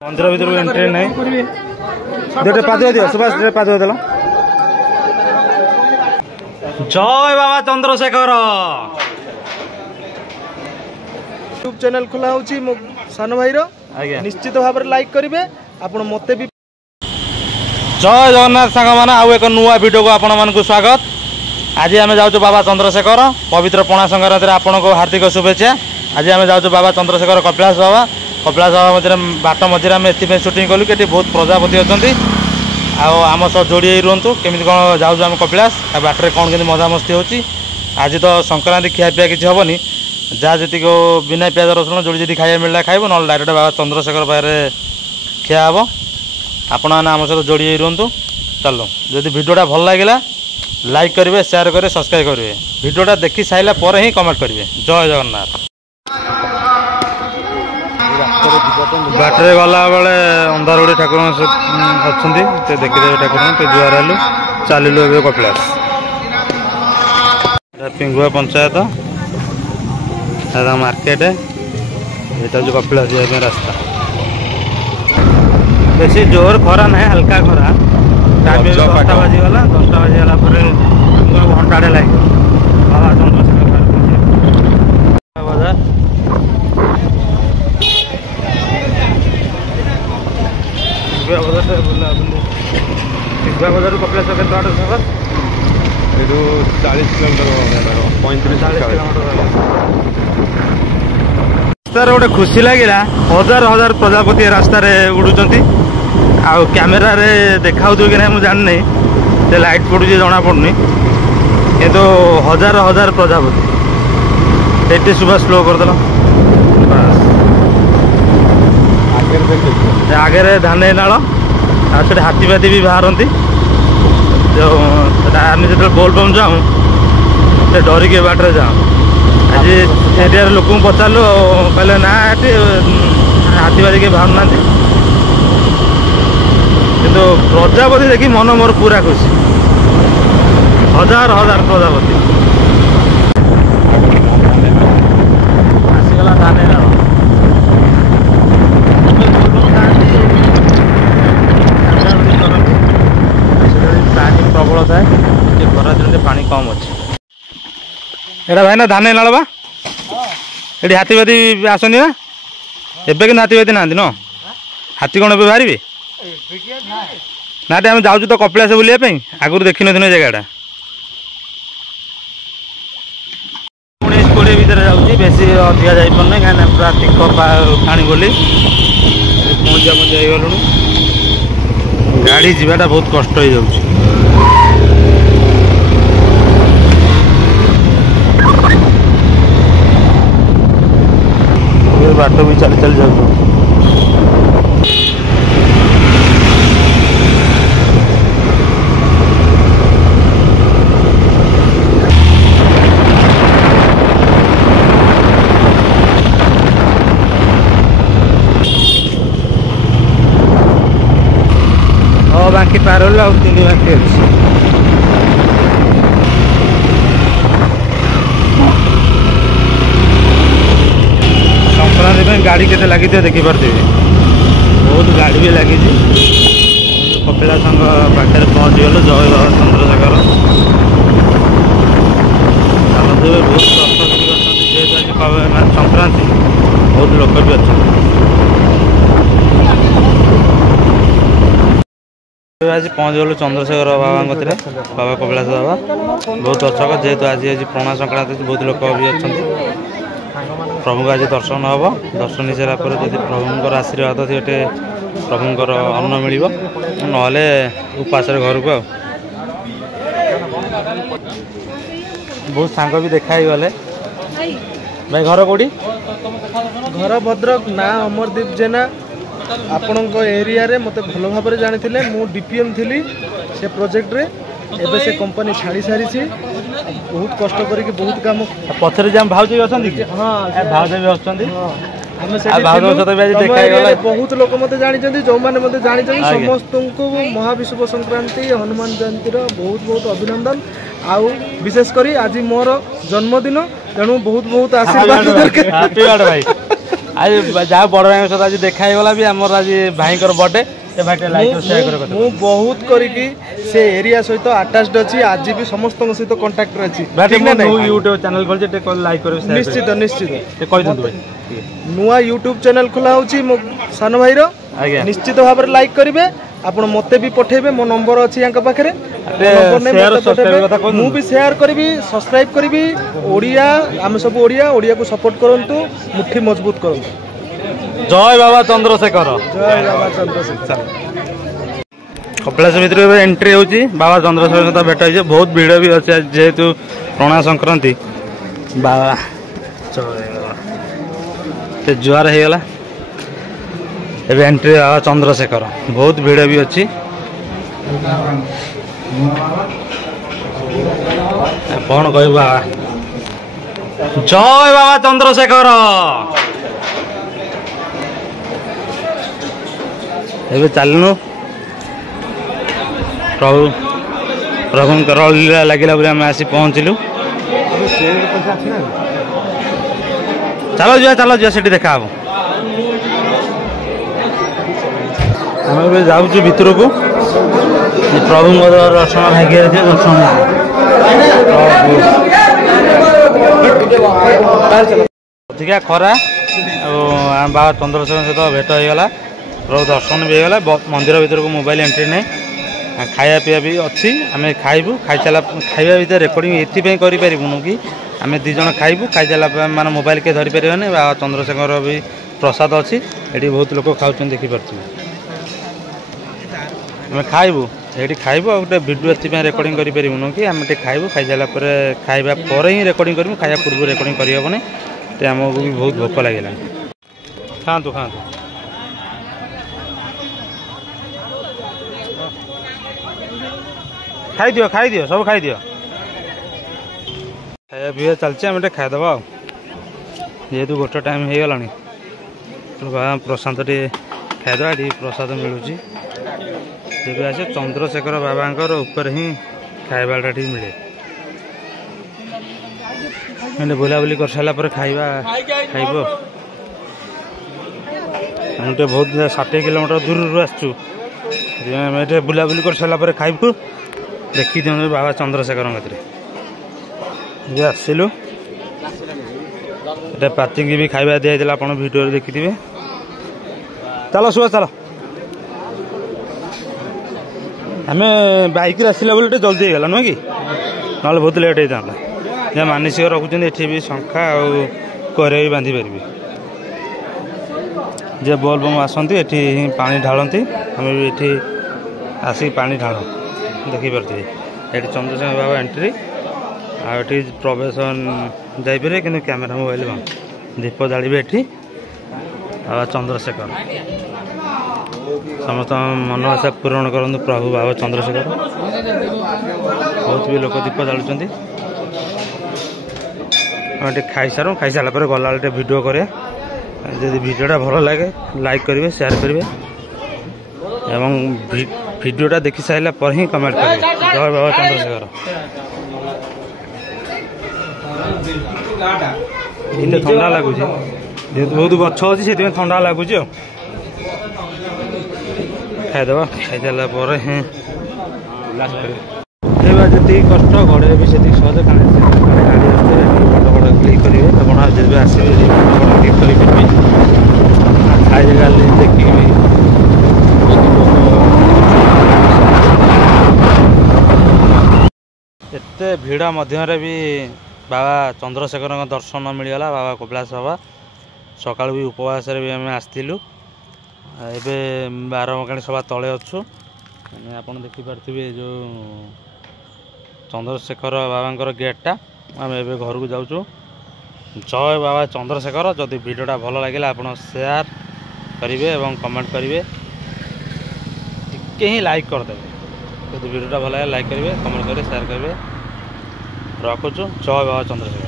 मंदिर भर एंट्री नहीं देटे पाद दियो सुभाष देटे पाद देल जय बाबा चंद्रशेखर यूट्यूब चैनल खोला होची मो सान भाई रो निश्चित भाव लाइक करेंगे आपण मते भी जय जगन्नाथ सांग मैंने आउ एक नुआ वीडियो को आपण मानक स्वागत। आज आम जाऊँ बाबा चंद्रशेखर पवित्र पणा संक्रांति आपण को हार्दिक शुभेच्छा। आज आम जाऊँ बाबा चंद्रशेखर कपिलास बाबा मझे बाट मझे आम ए सुटिंग कलु कि बहुत प्रजापति अच्छा आम सह जोड़ी रुहतु केमी कौन जाऊँ आम कपिलास बाटर कौन के मजामस्ती होची। आज तो संक्रांति खिया पिया किसी हेनी जहाँ जी बिना प्याज रसुण जोड़ी जी खाया मिलला खाइब ना डायरेक्ट बाबा चंद्रशेखर पाखे खिया हे आपण मैंने आम सहित जोड़ी रुहतु। चलो जदि वीडियोटा भल लगे लाइक करेंगे शेयर करेंगे सब्सक्राइब करेंगे वीडियोटा देखी सारा पर ही कमेंट करेंगे। जय जगन्नाथ। बाटरे गला बेले अंधारगुड़ी ठाकुर अच्छा देखीदे ठाकुर जुआर हेलु चलू ए कपिलास पिंगुआ पंचायत मार्केट यहाँ हूँ कपिलास जाए रास्ता बेसी जोर खरा ना हल्का खरा टाइम 10टा बाजीगला 10टा बाजीगला घंटाटे लगे बाबा चंद्रशेखर बाजार बजार कपिलास के सफर ये 40 किलोमीटर 35 रास्तार गोटे खुशी लगे हजार हजार प्रजापति रास्तार उड़ुंट आउ कैमेरा रे देखा कि ना मुझे जानी से लाइट पड़ू जना पड़नी किंतु हजार हजार प्रजापति ये सुबह स्लो करदेल आगे धाने नाल आगे हाथीपाती भी बाहरती जो आम जो बोलबम जाऊँ से डरिके बाटर जाऊँ आज एरिया लोक पचारू कहले ना हाथीपाती के बाहर ना किंतु प्रजापति देखी मन मोर पूरा खुशी हजार हजार प्रजापति आसीगला धाने नाल पानी प्रबल थाए खरा दिन पानी कम अच्छे एटा भाई ना धाने नाल बा ये हाथीपाती आसनी ना एबे कि हाथीपाती ना न हाथी कौन बाहर ना आम जाऊँ तो कपिलास बुलापी आगुरी देखी न जगह 19-20 भितर जाऊँगी बेसी अधिका जापारे कहीं पूरा टिक पानी बोली पहुँचा गलु गाड़ी जीवाटा बहुत कष्ट हो जाऊँ बाट भी चल चल जाऊँ बाकी पार हो 3 बाकी अच्छे संक्रांति गाड़ी के लगी देखी पारे बहुत गाड़ी भी लगी कपिलास पाखे पहुँची गलु जय बाबा चंद्रशेखर बहुत दर्शक भी अच्छा जेहतु आज संक्रांति बहुत लोक भी अच्छा आज पहुँच गलु चंद्रशेखर बाबा कतरे बाबा कपिलास बाबा बहुत दर्शक जेहतु आज पणा संक्रांति बहुत लोक भी अच्छा प्रभु को आज दर्शन हम दर्शन सारा पर जब प्रभुंर आशीर्वाद थी गोटे प्रभुंर अन्न मिल ना उपास घर को बहुत सांग भी देखा गले भाई घर कौटी घर भद्रक ना अमरदीप जेना आपण एरिया रे मते भल भाव जानी मु डीपीएम थी से प्रोजेक्ट रे एबे से कंपनी छाड़ी सारी बहुत कष्ट करके बहुत काम पथरे जम भाउज भी अच्छा हाँ भाउज भी अच्छा बहुत लोक मत जानी जो मैंने मत जानी समस्त को महाविश्व संक्रांति हनुमान जयंती बहुत बहुत अभिनंदन आउ विशेष करी आज मोर जन्मदिन तेणु बहुत बहुत आशीर्वाद आज जहाँ बड़ भाई सहित आज देखा गला भी आमर आज भाई बर्थडे ए भाई लाइक शेयर कर मु बहुत करिकी से एरिया सहित अटैच्ड अछि आज भी समस्त सहित कांटेक्ट रे अछि ठीक ना नहीं यूट्यूब चैनल खोल जे लाइक कर निश्चित निश्चित कहि दंतु भाई नुआ यूट्यूब चैनल खोला होछि मो सान भाई रो आज्ञा निश्चित भाव में लाइक करेंगे आपण मते भी पठेबे मो नंबर अच्छी यहाँ पाखे मु भी शेयर करी सब्सक्राइब करी ओडिया आम सब ओडिया को सपोर्ट करंतु मुट्ठी मजबूत करंतु जय बाबा चंद्रशेखर जय बाबा चंद्रशेखर कपिलास भितर एंट्री होची बाबा चंद्रशेखर सहित भेट होइछे बहुत भीड़ भी अच्छे जेहेतु पणा संक्रांति बाबा से जुआर हो गला एबे एंट्री बाबा चंद्रशेखर बहुत भीड़ भी अच्छी कौन कह बाबा जय बाबा चंद्रशेखर एबे चलनु प्रभु प्रभुंकर लीला लगिला बोले आम आसी पहुँचलु चलो जा से देखा हम आम जाऊँ भितर को प्रभु दर्शन भाग्य दर्शन अधिका खरा बाबा चंद्रशेखर सहित भेट होगा प्रभु दर्शन भी होगा मंदिर भीतर को मोबाइल एंट्री नहीं खाया पीया भी अच्छी आम खाइबू खाई सारा खाଇବା भितर रेकर्डिंग एपाई करूँ कि आम दी जन खाइबू खाई सारा माने मोबाइल के धरी पारे बाबा चंद्रशेखर भी प्रसाद अच्छी ये बहुत लोग खाऊँ देखिपे आम खाइबू ये खाइबू आ गोटे वीडियो एपाई रेकर्डिंग करूँ कि आम खाइबू खाई सारा खाइबा ही रेकर्डिंग करूँ खाया पूर्व रेकर्डिंग करहबनी आमको भी बहुत भोक लगे खातु खातु खाई दियो सब खाई दियो खाया पीवा चलছে आम खाईदबा जेहेतु गोटे टाइम हो गला प्रसाद टे खाईदबा ये प्रसाद मिलूँ जब आसे चंद्रशेखर बाबा ऊपर ही खाइबाटा ठीक मिले मैंने बुलाबुली कर सारा खाइबा खाइब हम बहुत 60 किलोमीटर दूर आसचु बुलाबुली कर सारा खाइबू देखी दिखाँ बाबा चंद्रशेखर आसलु ये पार्थिंग भी खाଇବା दिखाई आप वीडियो देखी थे चलो सुबह चलो आम बाइक आसला बोले जल्दी हो गला नुह कि ना बहुत लेट होता जहाँ मानसिक रखुच्च ये भी शंखा और भी बांधि पारे जे बोल बम आसती ये पानी ढालती आम भी ये आसिक पानी ढाल देखिपे ये चंद्रशेखर बाबा एंट्री आठी प्रवेश जापे कि कैमेरा मोबाइल बंद दीप जाड़े ये बाबा चंद्रशेखर समस्त मन आशा पूरण करूँ प्रभु बाबा चंद्रशेखर बहुत भी लोग दीप जालुंट खाई सारूँ खाई सारा गला वीडियो करें जदि वीडियोटा भल लगे लाइक करेंगे शेयर करेंगे एवं वीडियोटा देखी सारा पर ही कमेंट करेंगे जय बाबा चंद्रशेखर इतने ठंडा लगुच जेहतु बहुत गछ अच्छी से ठंडा लगुच खाईदबा खाई सारा पर हाँ जी कष्ट गड़े भी से सहज गाड़ी बड़ बड़ क्लिक करेंगे आप जब आसवे बड़ क्लिक करेंगे खाई जगह देखिए एते भीड़ मध्य भी बाबा चंद्रशेखर दर्शन मिलगला बाबा कपिलास बाबा सका भी उपवास भी आम आसलु एबे 12 मकाणी सभा तले अच्छु आप देखिपे जो चंद्रशेखर बाबा गेटा आम ए घर को जाऊँ जय बाबा चंद्रशेखर जदि वीडियोटा भल लगे आप शेयर करेंगे और कमेंट करेंगे टिके ही लाइक करदे जब वीडियोटा भल लगे लाइक करेंगे कमेंट करेंगे शेयर करेंगे रखुचु जय बाबा चंद्रशेखर।